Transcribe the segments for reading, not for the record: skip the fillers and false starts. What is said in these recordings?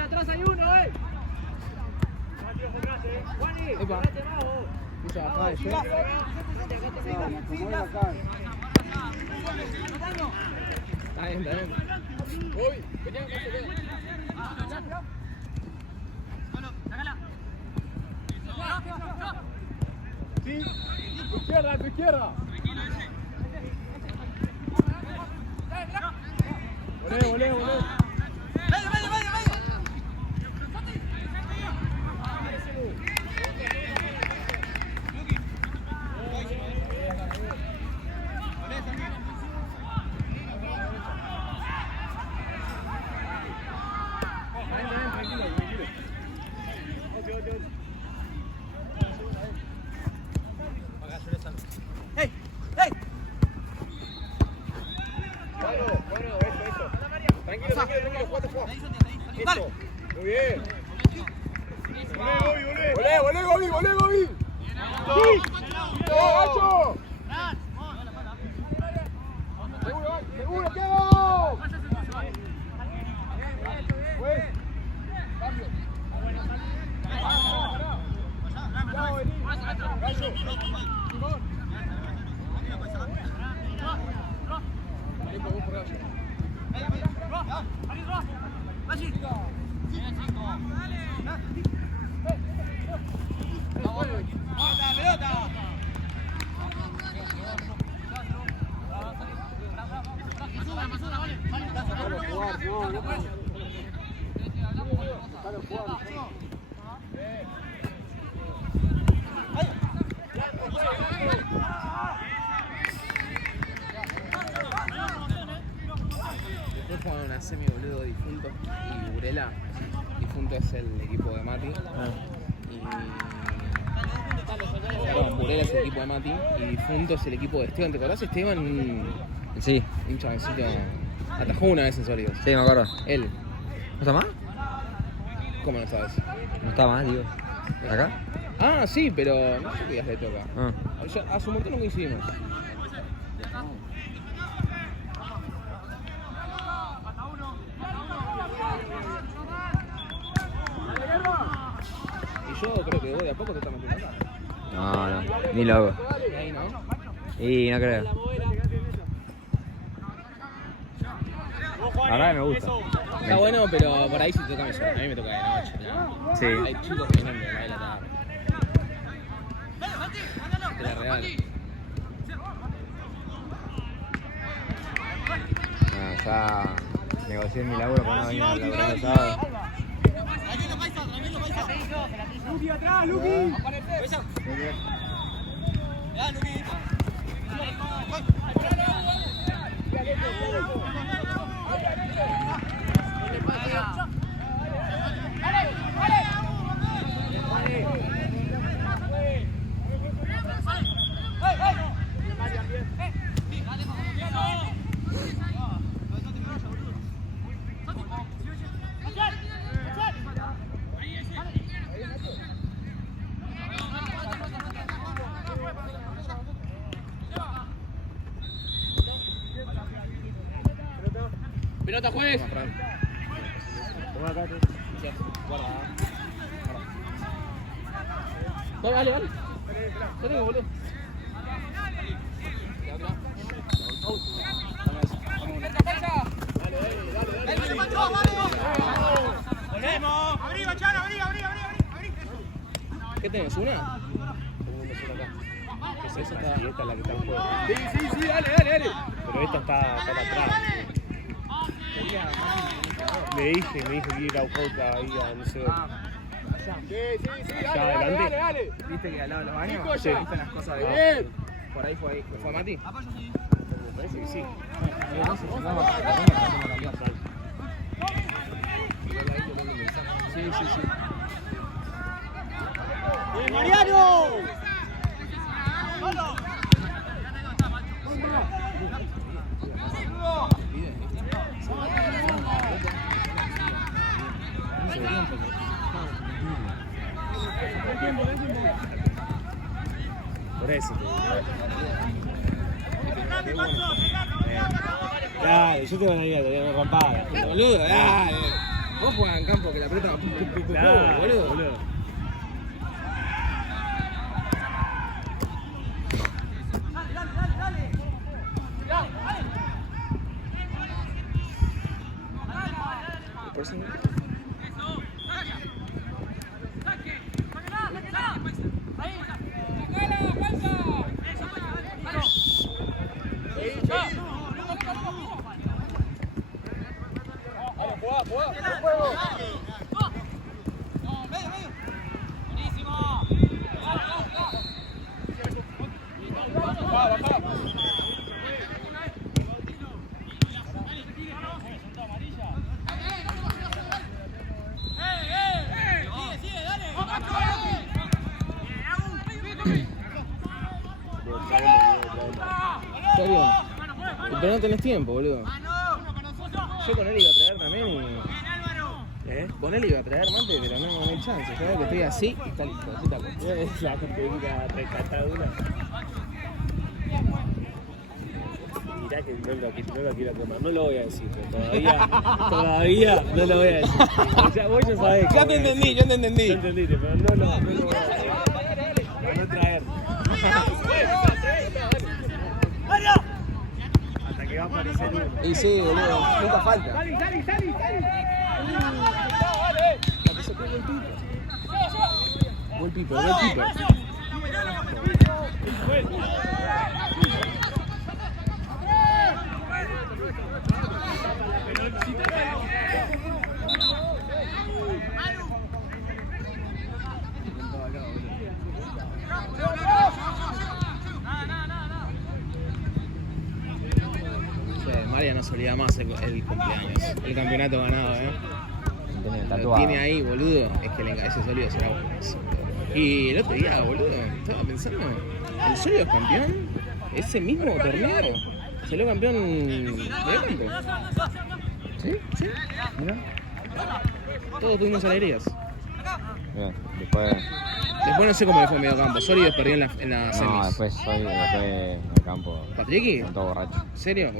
Atrás hay uno, Juani, parate abajo. Mucha bajada de fe. Está bien, está bien. Uy, venía, no se queda. Sí, tu izquierda, tu izquierda. Volé. Bueno, eso. Tranquilo, jugate. Listo. Muy bien. Volé, Gobi. ¡Sí! ¡Gacho! ¡Seguro, quedo! Cambio. Después jugaron una semi, boludo, Difunto y Burela. Difunto es el equipo de Mati. Perdón, Burela es el equipo de Mati y Difunto es el equipo de Esteban. ¿Te acordás, Esteban? Sí. Un chavecito. Atajó una vez en Sólidos. Sí, me acuerdo. Él. ¿No está más? ¿Cómo no sabes? No está más, digo. ¿Acá? Ah, sí, pero no sé qué días le toca. Ah. Hace un montón no coincidimos. Y yo creo que vos de a poco te estás metiendo acá. No, ni loco. Ahí, ¿no? Y no creo. La verdad que me gusta. Está bueno, pero por ahí sí te toca mejor. A mí me toca de noche. ¿No? Sí. Hay chicos que vienen de la tarde. Te la regalo. Ya negocié mi laburo para no venir a laburar el sábado. Luqui atrás, Luqui. Pelota, juez. Vale. Dale, boludo. Volvemos. Abrí, Chano, abrí. ¿Qué tenés? ¿Una? Esa y esta es la que está en juego. Sí, dale. Pero esta está para atrás. Me dije que ir a Ucauca ahí a no sé dónde. Sí, dale. ¿Viste que al lado de los baños? Sí. ¿Viste las cosas de Bien. Por ahí fue Mati? Me parece que sí. Sí. ¡Mariano! Por eso. Dale, yo tengo una idea, te voy a romper. Boludo, dale. Vos jugás en campo que la pelota boludo. Por eso pero no tenés tiempo, boludo. Yo con él iba a traer también y... Con él iba a traer mate, pero no hay chance. Yo veo que estoy así y está listo. Así está listo. Es la categoría rescatadura. Mirá que no lo quiero quemar. No lo voy a decir, pero todavía no lo voy a decir. Vos ya sabés. Ya te entendí, yo te entendí. Yo entendiste, pero no lo voy a decir. Para no traer. Hasta que va a aparecer uno. Y sí, boludo, nunca falta. Salí. Buen piper. María no se olvida más el cumpleaños. El campeonato ganado, Lo tiene ahí, boludo. Es que ese sólido será bueno. Y el otro día, boludo, estaba pensando, ¿el sólido es campeón? ¿Ese mismo torneo? ¿Salió campeón de campo? ¿Sí? Sí. Mira. Todos tuvimos alegrías. Bien, después no sé cómo le fue en medio campo. Sólidos perdió en la semis. no, después en el campo. ¿Patricky? Con todo borracho. ¿En serio?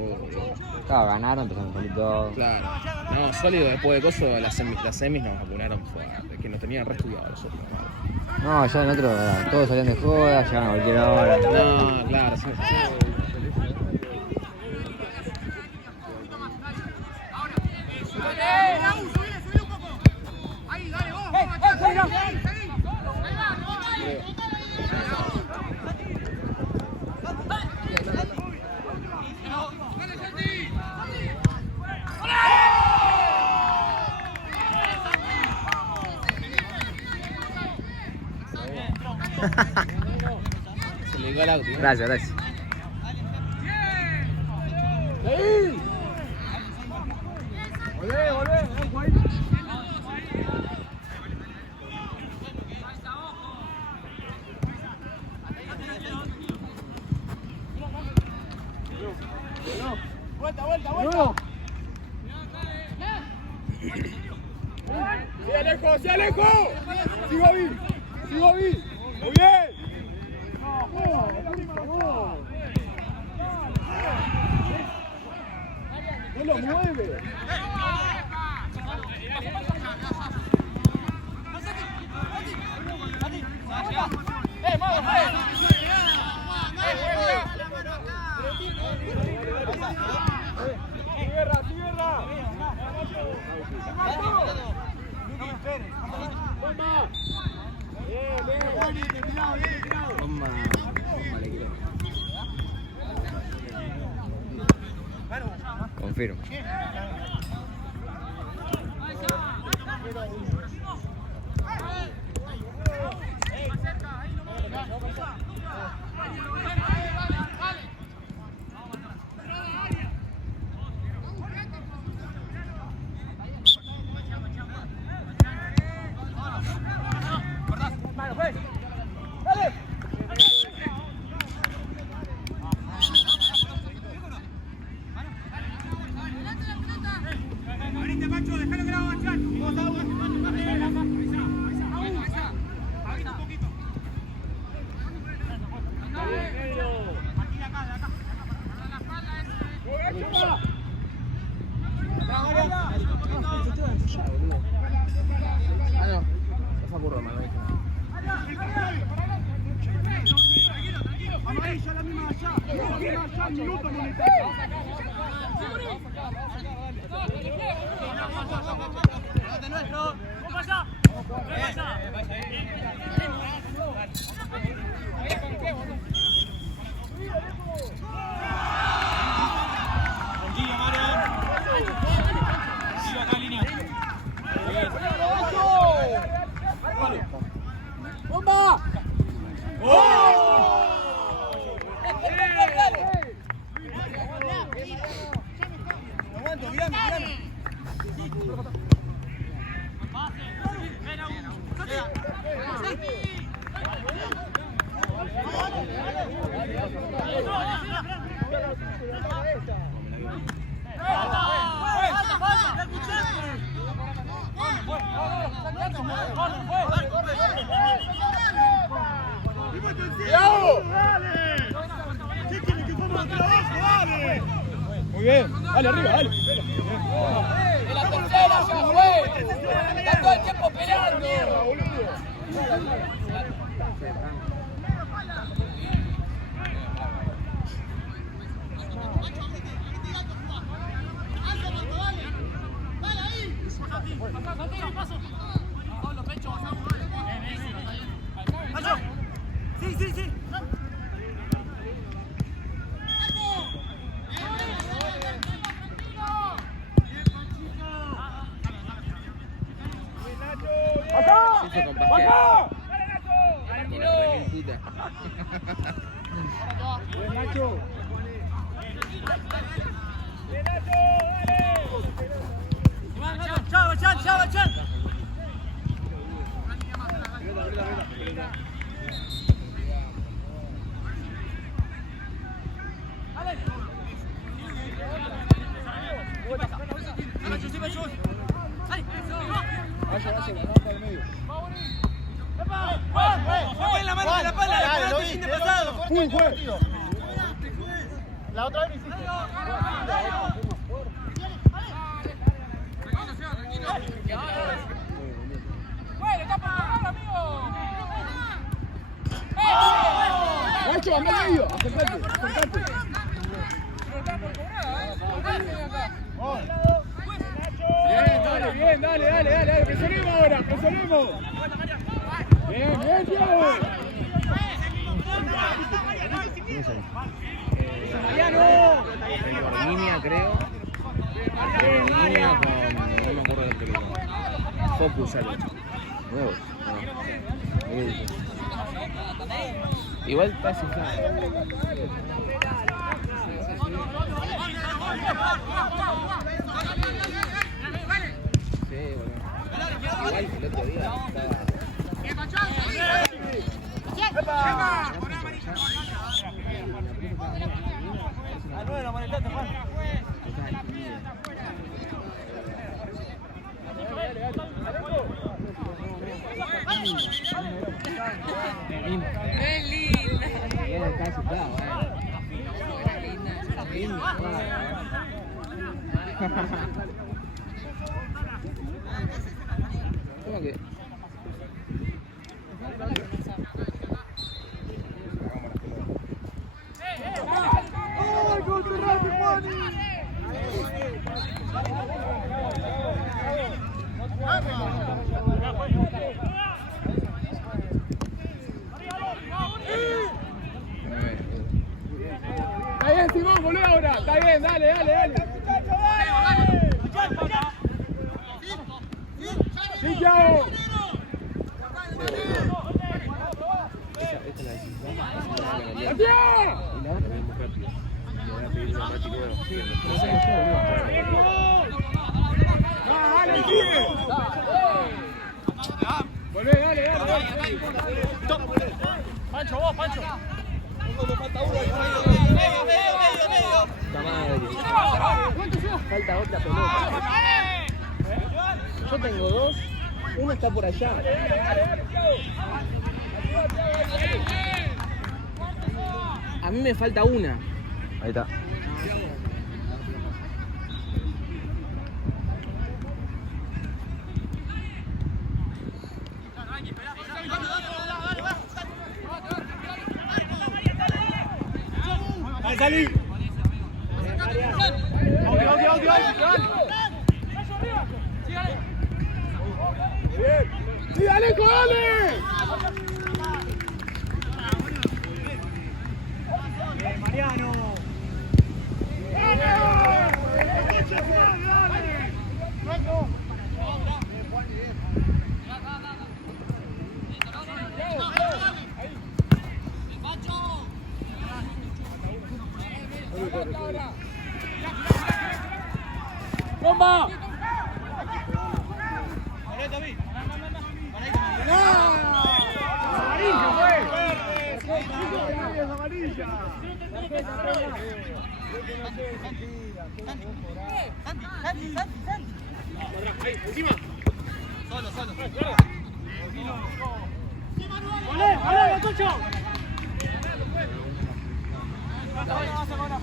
Claro, ganaron, empezaron a salir todos. Claro. No, Sólido después de coso, las semis nos vacunaron fuerte. Que nos tenían re estudiados nosotros. No, ya en otro, todos salían de joda, llegaban a cualquier hora. No, claro, sí. Se le dio el auto. Gracias. Vuelta. ¡Se alejó! ¡Sigo ahí! ¡Muy bien! ¡No lo mueve! Confirmo. Ah, no. Esa por Roma, no hay nada. Amarilla la misma allá. La misma allá, minuto monetario. Tranquilo, Marian. Sigue acá, línea. ¡Bomba! Aguanto, mirame, mirame. Muy bien, dale arriba, dale. ¡Es la tercera ya, güey! ¡Está todo el tiempo peleando! Sí, sí, sí. Sí, se compasquea. Con la revientita. Nacho. Chao, Bachán, chao, Bachán. Fue en la mano de la pala, el fin de pasado. La otra vez hiciste. Nacho, anda al medio, acercate, acercate. Bien, dale, presionemos ahora, presionemos. Bien, Diego. En línea, creo. En línea con. No me acuerdo del teléfono. Focus algo. Nuevo. Igual está cifrado. Sí, boludo. Igual que el otro día ¿cómo que? ¡Ay, gol de Rami, Juani! Está bien, Simón, volvé ahora. Está bien, dale. Sí, Thiago. Esta la decís. ¡Mateo! Dale, sigue. Volvé, dale. Pancho, vos, Pancho. Falta otra pelota. Yo tengo dos, uno está por allá. A mí me falta una. Ahí está. salí. ¡Sí, Alejo, dale! Mariano. ¡Bomba!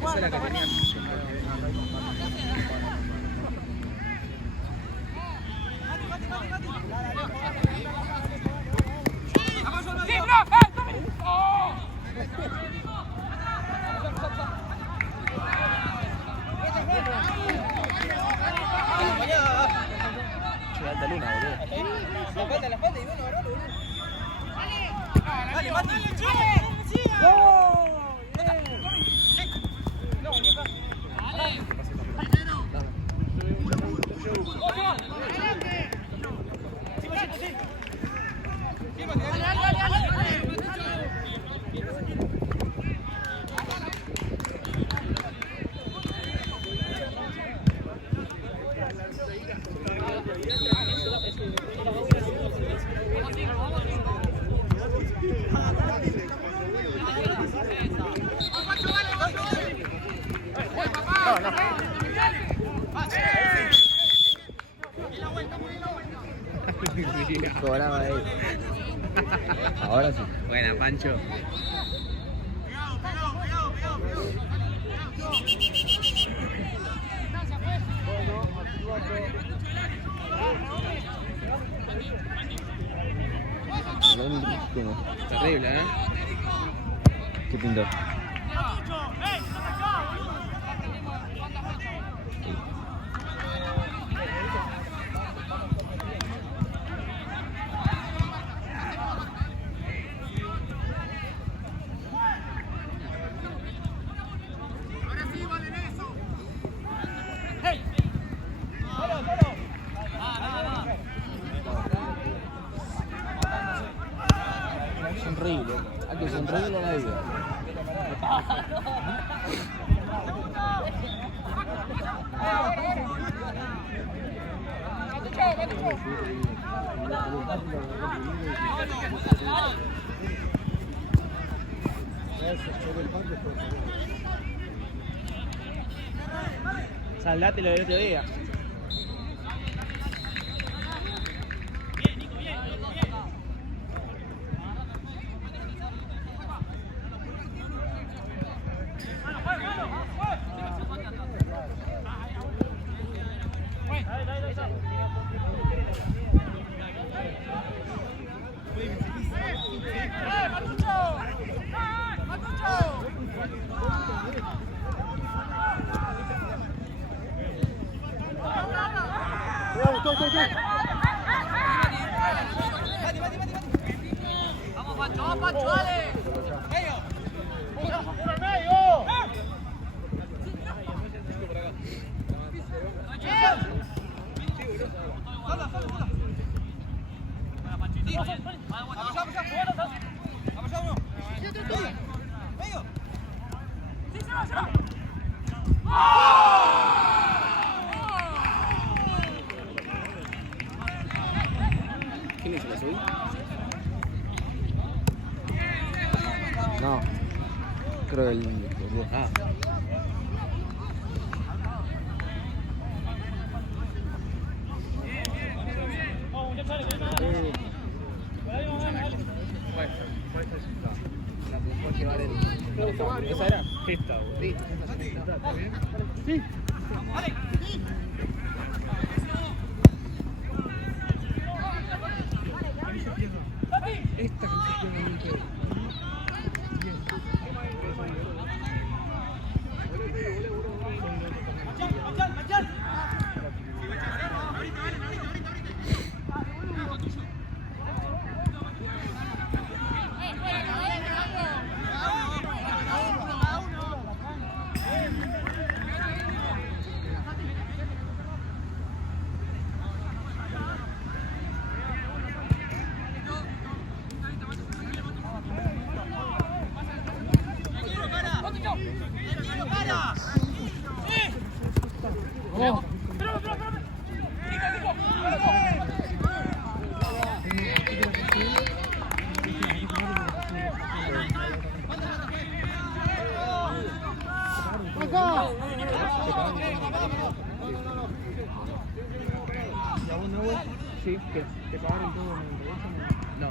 Esa es la que tenía. Alta luna, boludo. La falta y bueno, boludo. Dale, Mati. Cobraba ahí. Ahora sí. Buena, Pancho. Terrible, ¿eh? ¿Qué pintó? Sonríe, hay que sonreír a la vida. Saldate lo del otro día. ¿Quién hizo la subida? No. Creo que el. Ah. ¿Esa era? Esta, boludo. Sí. Sí, ¿qué? ¿Te pagaron todo en el derecho? No.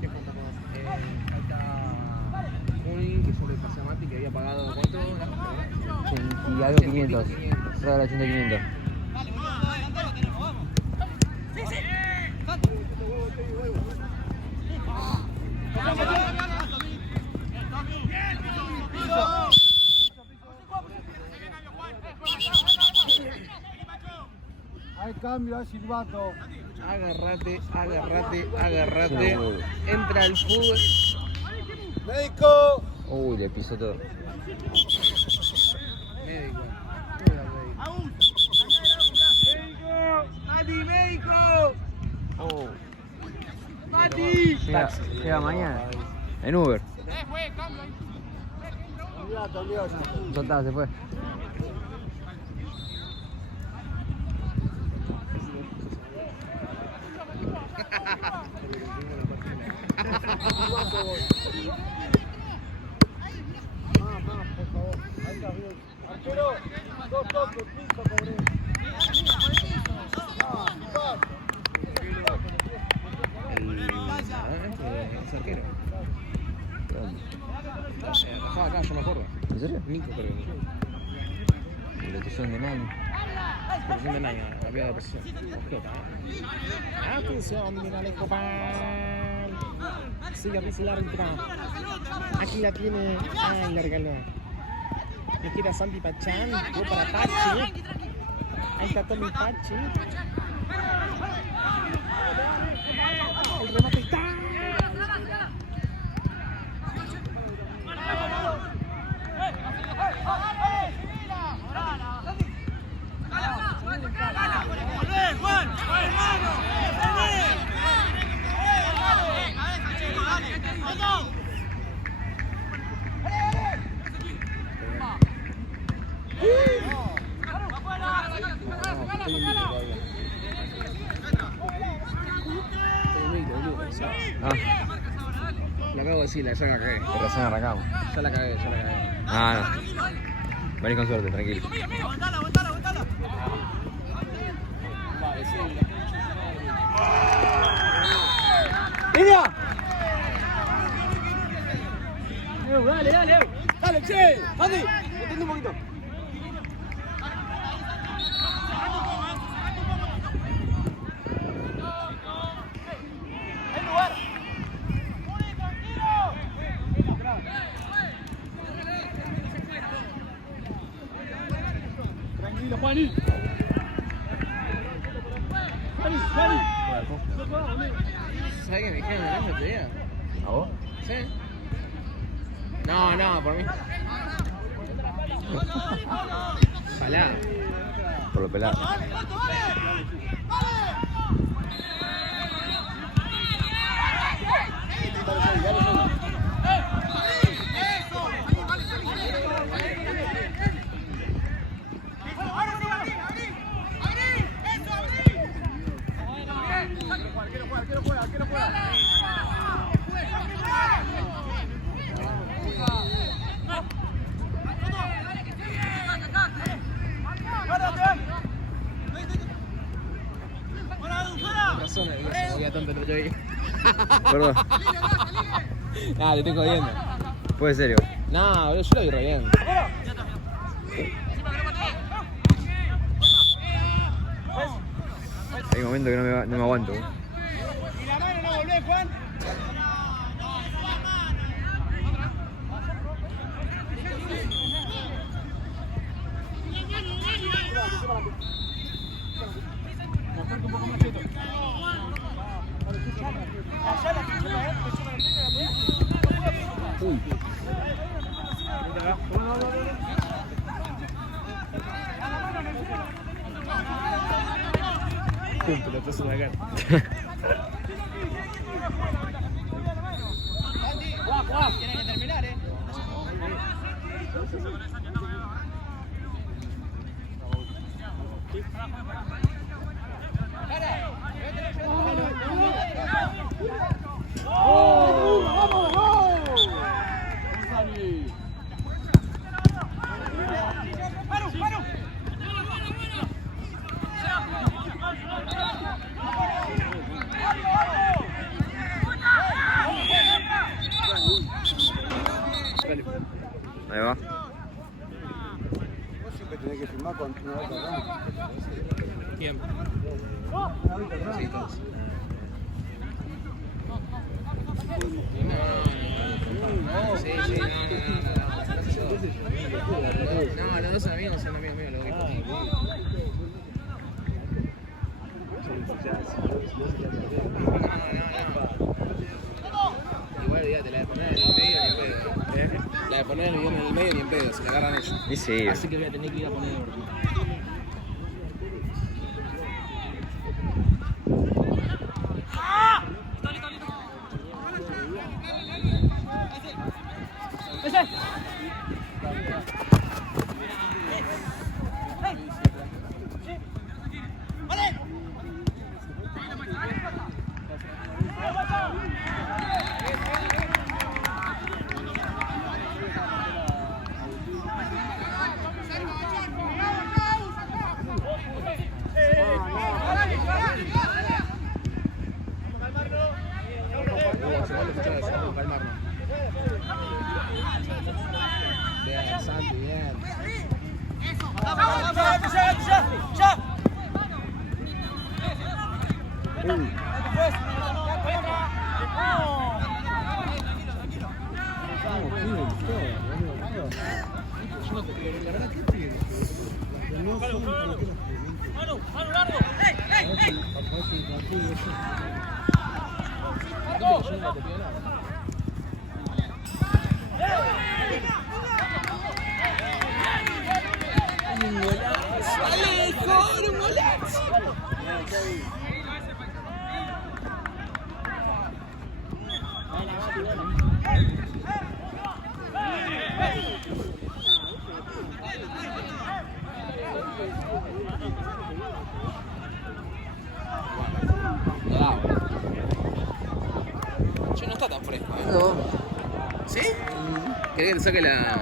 ¿Qué falta? Falta Juni, que yo le pasé a Mati, que había pagado ¿cuánto? Y algo 500. Cerca de 500. Hay cambio, hay silbato. Agárrate. Entra el fútbol. ¡Médico! Uy, le pisó todo. Médico. ¡Mati, médico! Oh. ¡Mati! Llega mañana. En Uber. Soltá, se fue. Arquero, 2 toques, piso, cobré. Es arquero. Trabajaba acá, yo me acuerdo. ¿En serio? Nico, creo que Nico. Le pusieron de mano. Posición de Naña, había de posición. Atención, mira el copal. Sigue el árbitro. Aquí la tiene. Ay, la regaló. Me quiere a Santi Pachán. Yo para Pachi. Ahí está Tommy Pachi. El remate está. Lo acabo de decir, ya la cagué. Que recién arrancamos. Ya la cagué. Ah, no. Vení con suerte, tranquilo. ¡Mira! Dale, che. Andy, detente un poquito. Tranquilo, Juani. Juani. ¿Sabes qué me dijeron el otro día? ¿A vos? ¿Sí? No, por mí. Ojalá. Por lo pelado. Razón, no se movía tanto el otro día. Perdón. Ah, le estoy jodiendo. Puede ser, No, yo lo vi re bien. Hay un momento que no me aguanto. ¿Y la mano no volvés, Juan? Me acerco un poco más quieto. Uy. Pum, pelotazo en la cara. Tiene que terminar, Ahí va. Vos siempre tenés que filmar con una vuelta acá. ¿Quién? Sí, todos. Sí, sí, no, los dos son amigos míos, los dos. Igual, olvídate, la de poner en el medio ni en pedo. La de poner el video en el medio ni en pedo, se la agarran ellos. Y sí. Así que voy a tener que ir a poner el ordenador. Bien, Santi, bien. Che, no está tan fresco, ¿eh? No. ¿Sí? ¿Querés que te saque la...?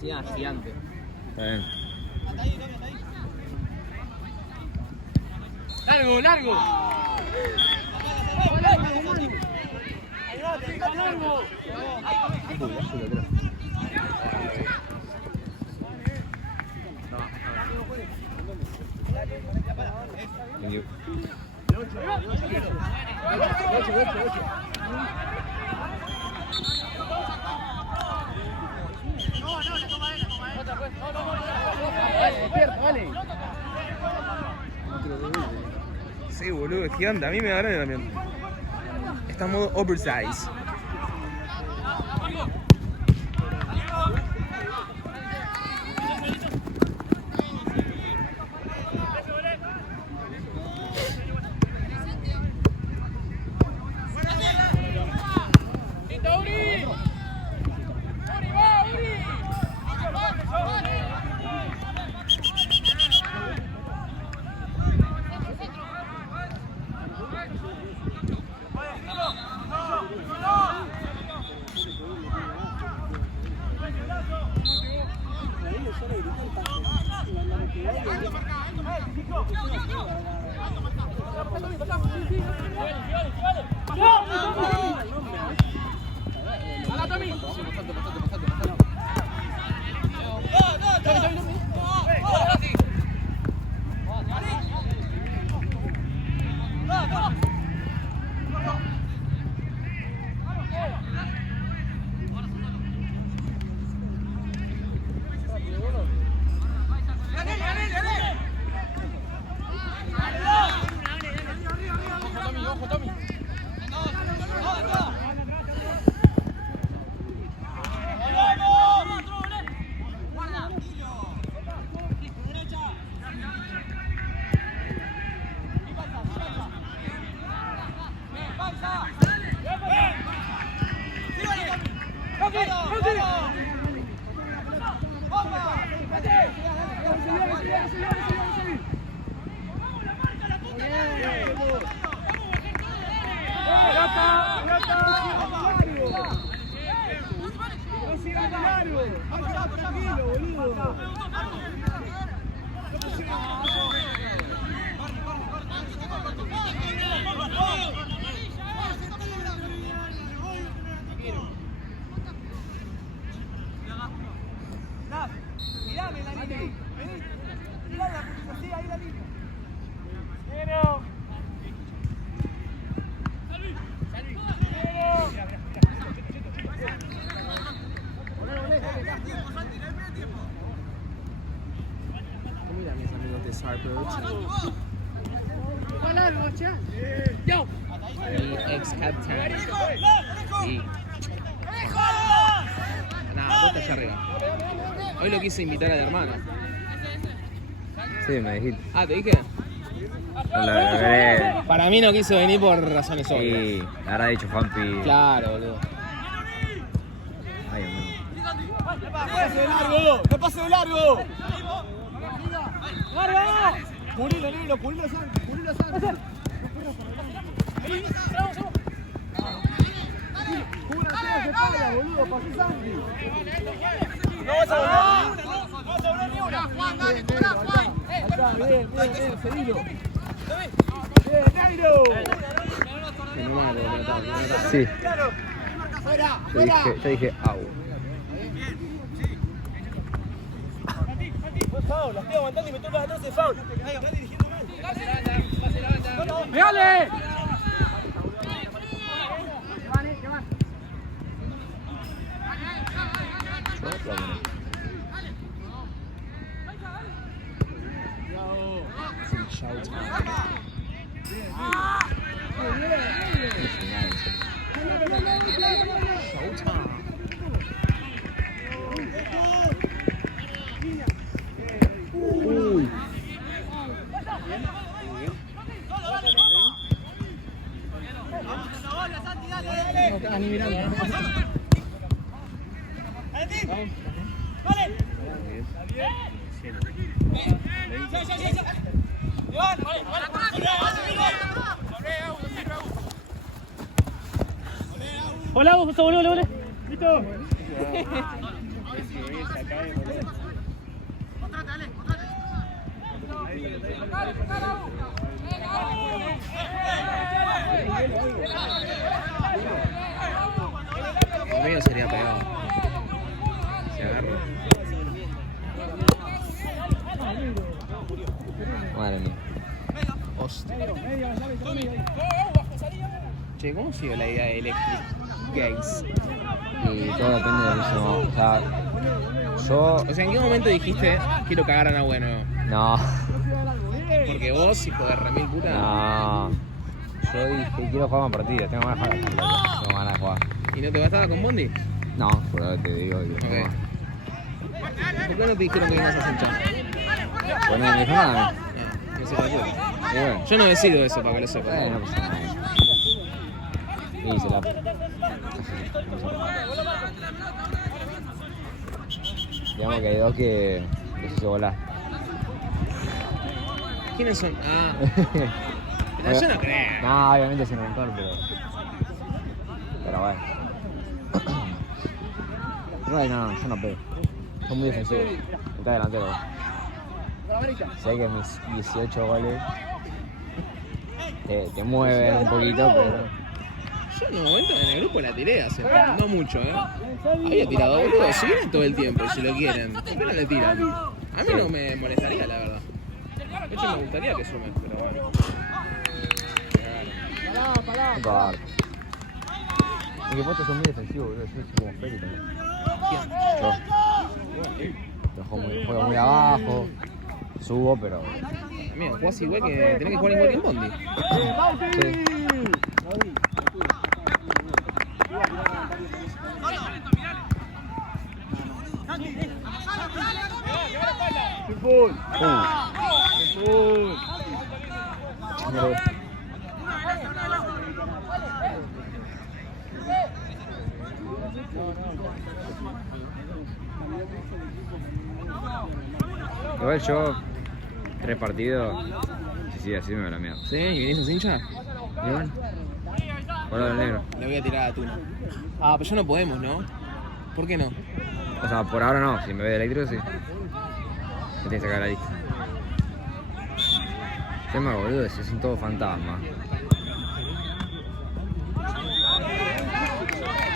Sí, gigante. Está bien. ¡Largo, largo! Thank you. Sí, boludo, es gigante. A mí me da grande también. Está en modo oversize. ¡Panza! Mirame la línea. Vení. Mirá la sí, ahí la línea. Mira mis amigos de Sarpro. Mi ex captain. Y. Nada, vos estás allá arriba. Hoy lo quise invitar al hermano. Sí, me dijiste. Ah, ¿te dije? No lo logré. Para mí no quiso venir por razones obvias. Sí, le habrá dicho Juanpi. Claro, boludo. Ay, Dios mío. ¡Que pase de largo! Pulilo, Lilo, pulilo Santi, pulilo Santi. Júrate, se para, boludo, pasó Santi. No vas a volver. No vas a volver ni una. Juan, dale, Juan. Bien, seguilo. Bien, Nairo. Sí, Fuera, yo dije, au. Fue foul, la estoy aguantando y me toca atrás de foul. Están dirigiendo mal. ¡Pégale! No estás ni mirando. Hola, vos, volvé. ¿Listo? El medio sería pegado. Se agarra. Madre mía. Hostia. Che, ¿cómo sigue la idea de Electric Games? Y todo depende del uso. O sea, yo. O sea, ¿en qué momento dijiste quiero cagar a Nahue nuevo? No. Porque vos, hijo de remil puta. No. Yo dije, quiero jugar una partida. Tengo ganas de jugar. Tengo ganas de jugar. ¿Y no te bastaba con Bondi? No, por ahora te digo. Ok. ¿Por qué no te dijeron que ibas a Sancha? Pues no me dijo nada. No, no se lo juro. Y bueno. Yo no decido eso para que lo sepas. No pasa nada. Y se la. Digamos que hay dos que se hizo volar. ¿Quiénes son? Ah. Pero yo no creo. No, obviamente es un mentor, pero bueno. No, yo no pego. Son muy defensivos. Está delantero. Sé que mis 18 goles te mueven un poquito, pero. Yo en un momento en el grupo la tiré hace no mucho, Había tirado boludo, si vienen todo el tiempo, si lo quieren. ¿Por qué no le tiran? A mí no me molestaría, la verdad. De hecho me gustaría que sumen, pero bueno. No puedo dar. Es que vos son muy defensivos, boludo. Yo soy como Feli también. Yo. Yo juego muy abajo. Subo, pero. Amigo, jugás igual que. Tenés que jugar igual que en Bondi. Sí. Fútbol. Fútbol. Igual yo, 3 partidos, si sigue así me voy a la mierda. ¿Sí? ¿Y venís a hincha? Y bueno, Color negro. Le voy a tirar a Tuna. Ah, pero ya no podemos, ¿no? ¿Por qué no? O sea, por ahora no. Si me ve de eléctrico, sí. Me tienes que sacar la lista. Tema, boludo, si son todos fantasmas.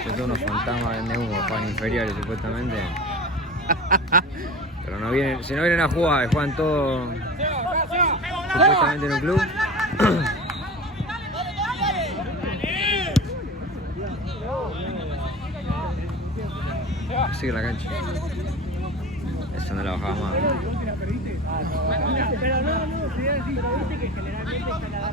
Son unos fantasmas de humo, juegan inferiores supuestamente. Pero no vienen, si no vienen a jugar, juegan todos supuestamente en un club. Sigue la cancha. Eso no la bajaba más. Pero no, quería decir, pero viste que generalmente se la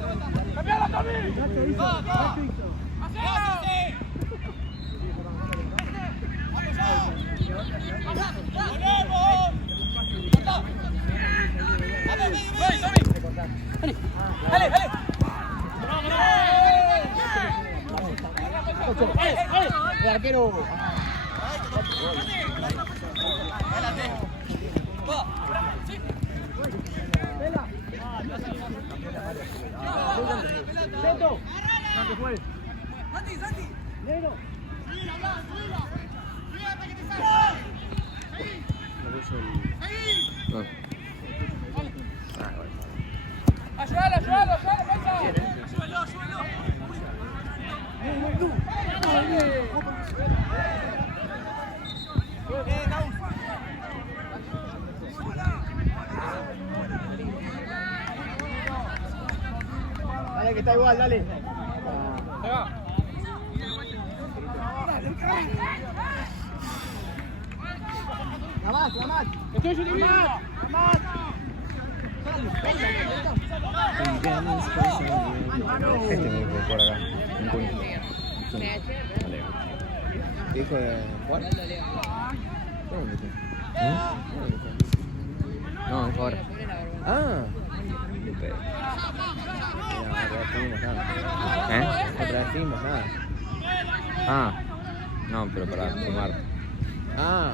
El arquero. Dale, que está igual, dale. La más. Estoy yo también. La más. Este me por acá. Un puño. ¿Qué dijo de Juan? No, es ahora. Ah, otra vez fuimos, nada. Ah, no, pero para fumar. Ah.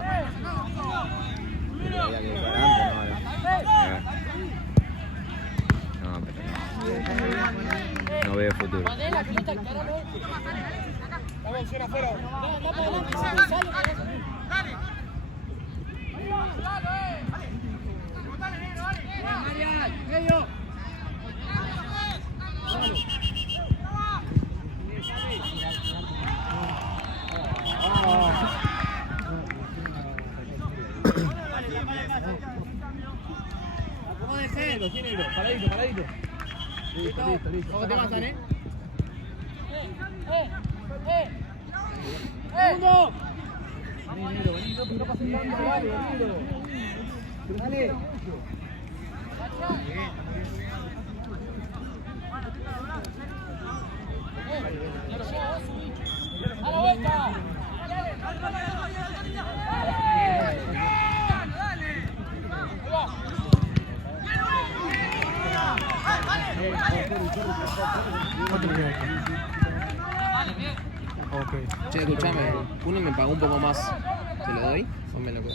Había que ir para adelante, no, pero no veo futuro. Paradito. Listo. ¿Cómo te pasan, ¡Uno! No pases tanto, dale. ¡A la vuelta! Okay. Che, escuchame, uno me pagó un poco más. ¿Te lo doy? ¿O me lo quedo?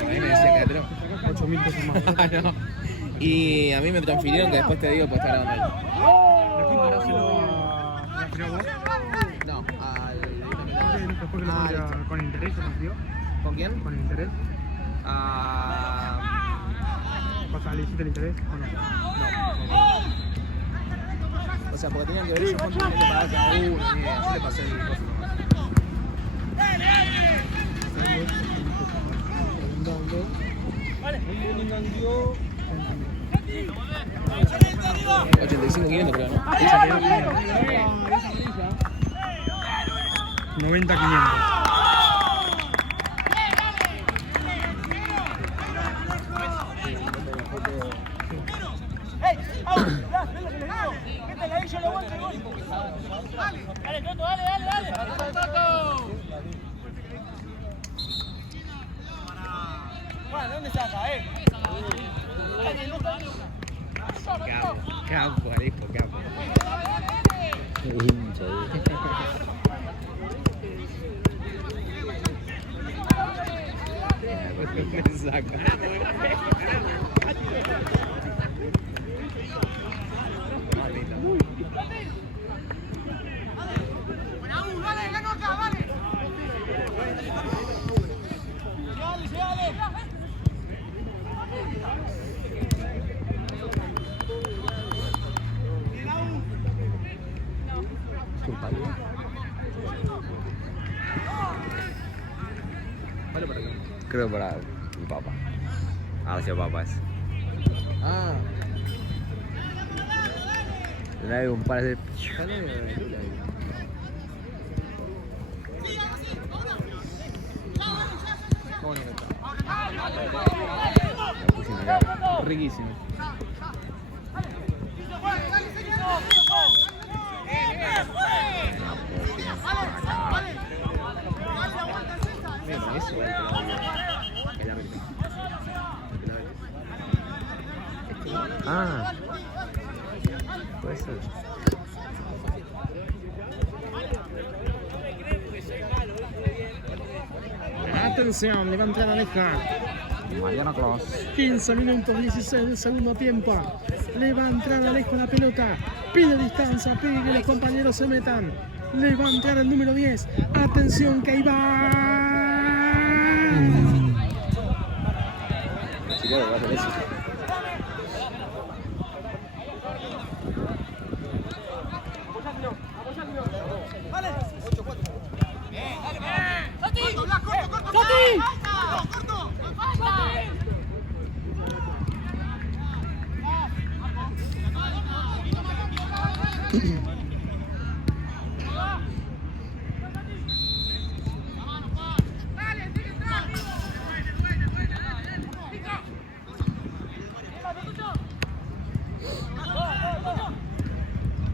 Ahí me decía que atrás. 8.000 pesos más. No. Y a mí me transfirieron que después te digo pues estar grabando ahí. No, ¿Con interés se nos dio? ¿Con quién? ¿Con interés? O sea, ¿le hiciste el interés o no? No. O sea, porque tenían que ver ellos cuánto tenían que pagar cada uno. Yo le pasé el costo. Vale. 85.500 creo, ¿no? 90.500. Bueno, ¿dónde saca, Campo, Alejo, campo. Hincha, Me saca. culpa de ¿Vale para qué? Creo para mi papá. Ahora sí, papá es. Ah, Le da un par de. sale de Lula. ¿Cómo no está? Riquísimo. Mira, es igual que la América. Ah. Puede ser. Atención, le va a entrar Aleja. Mariano Claus. 15 minutos 16 del segundo tiempo. Le va a entrar Alejo la pelota. Pide distancia, pide que los compañeros se metan. Le va a entrar el número 10. Atención que ahí va. Sí, claro, va a hacer eso.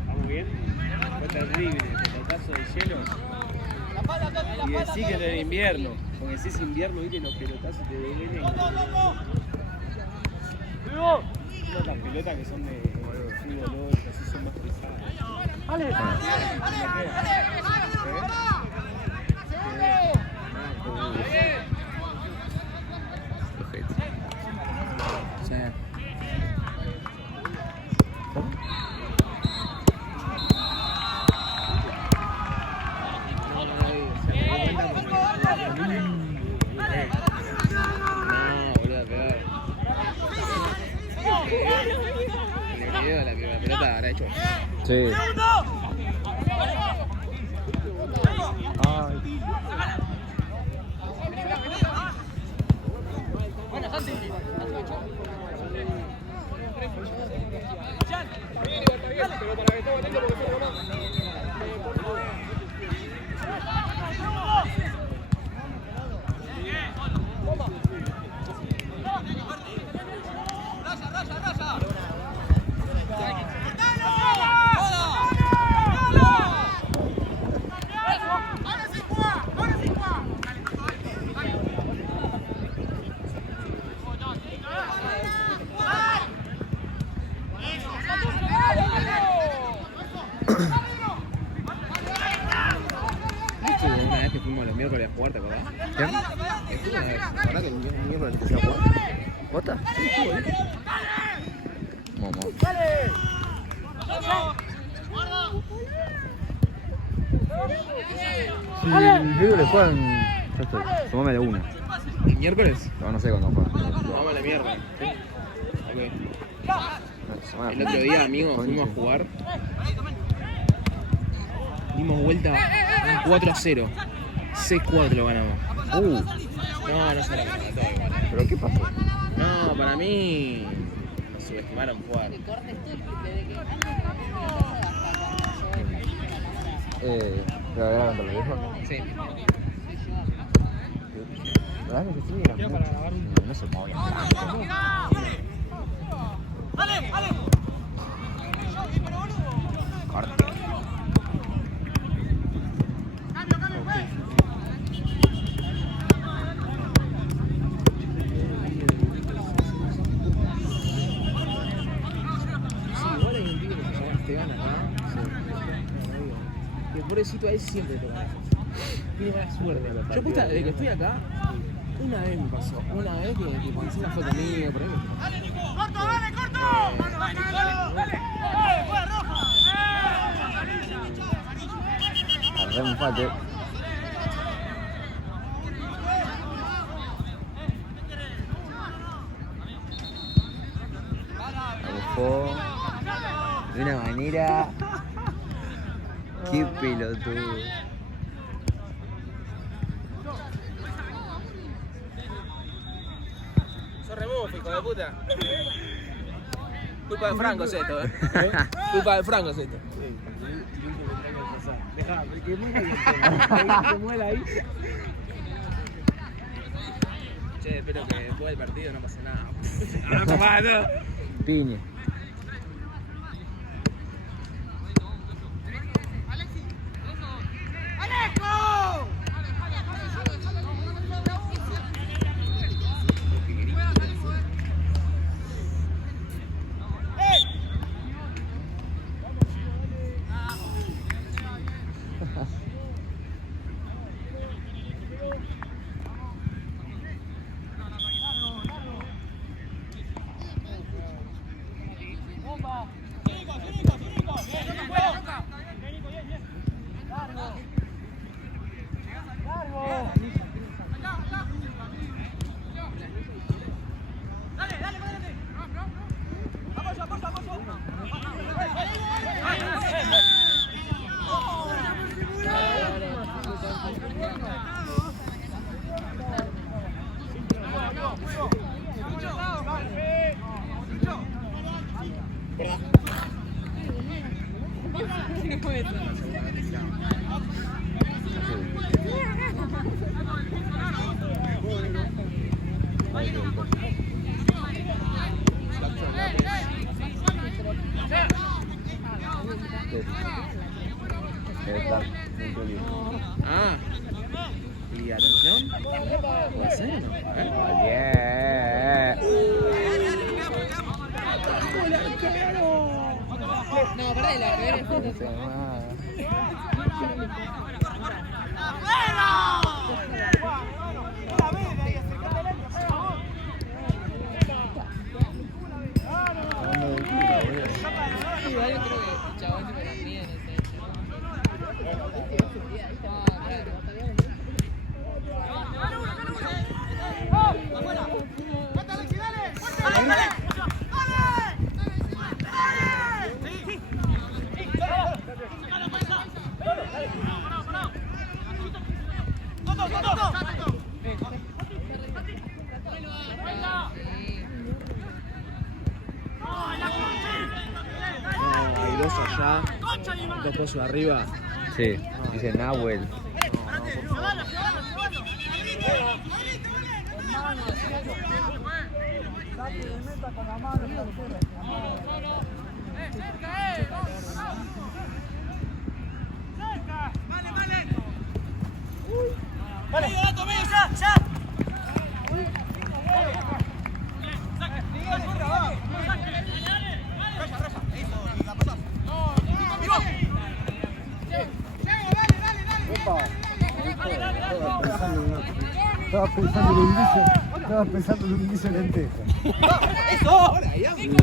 Vamos bien. Fue terrible el pelotazo del cielo. Y decís que no era invierno. Porque si es invierno, viste los pelotazos te duelen. Las pelotas que son de fútbol, así son más pesadas. Sí. La pelota habrá hecho. Sí. Ay. Una vez que fuimos los miércoles a jugar, ¿te acordás? ¿Qué? Una vez, ¿te acordás que el miércoles que te fui a jugar? ¿Posta? Sí, estuvo, ¿eh? Momo. Sí, creo que le juegan. Ya estoy. Sumame de una. ¿El miércoles? No sé cuándo juegan. Vamos a la miércoles. Ok. Sumame. El otro día, amigos, fuimos a jugar. Dimos vuelta un 4-0. 6-4 ganamos. No, no se la ganó todo. ¿Pero qué pasó? No, para mí nos subestimaron fuerte. ¿Pero era cuando lo dijo? Sí. ¿Verdad que sí? Era no se mueve. Corte. Igual hay un pibe que te gana acá. Que pobrecito a él siempre toca. Tiene mala suerte. Yo puta, desde que estoy acá, una vez me pasó. Una vez que cuando hice una foto mía, por ahí. ¡Corto, dale, corto! Agarré un empate. Agujó. De una manera. Qué pelotudo. Sos remufo, hijo de puta. Culpa de Franco es esto, Culpa de Franco es esto. Dejá, que muela ahí. Che, espero que después del partido no pase nada. Ahora papá, no. Piña. Ah. ¿Y atención? ¿Puede ser o no? No, perdé la igual yo creo que el chabón tipo la mía en ese hecho. Hay dos allá, dos pesos arriba. Sí, dice Nahuel. Estaba pensando en un guiso de lenteja. ¡Eso! ¡Ahora, ya! Che, yo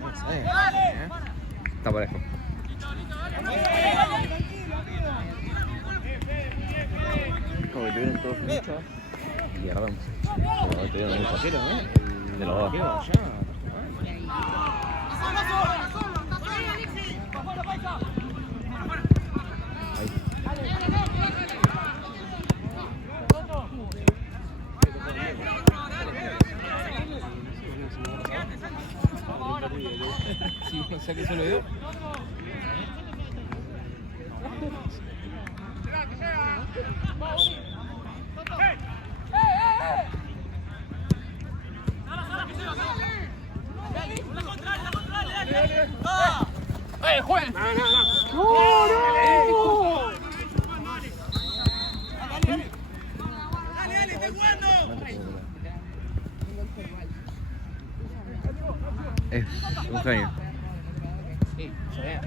no sé. Está parejo. Como que tuvieron todos muchas y agarramos. Pero tuvieron muchas. De los dos. ¿Qué va allá? Sí, o sea que solo yo. ¡Juan! Es un genio. Sí, se ve.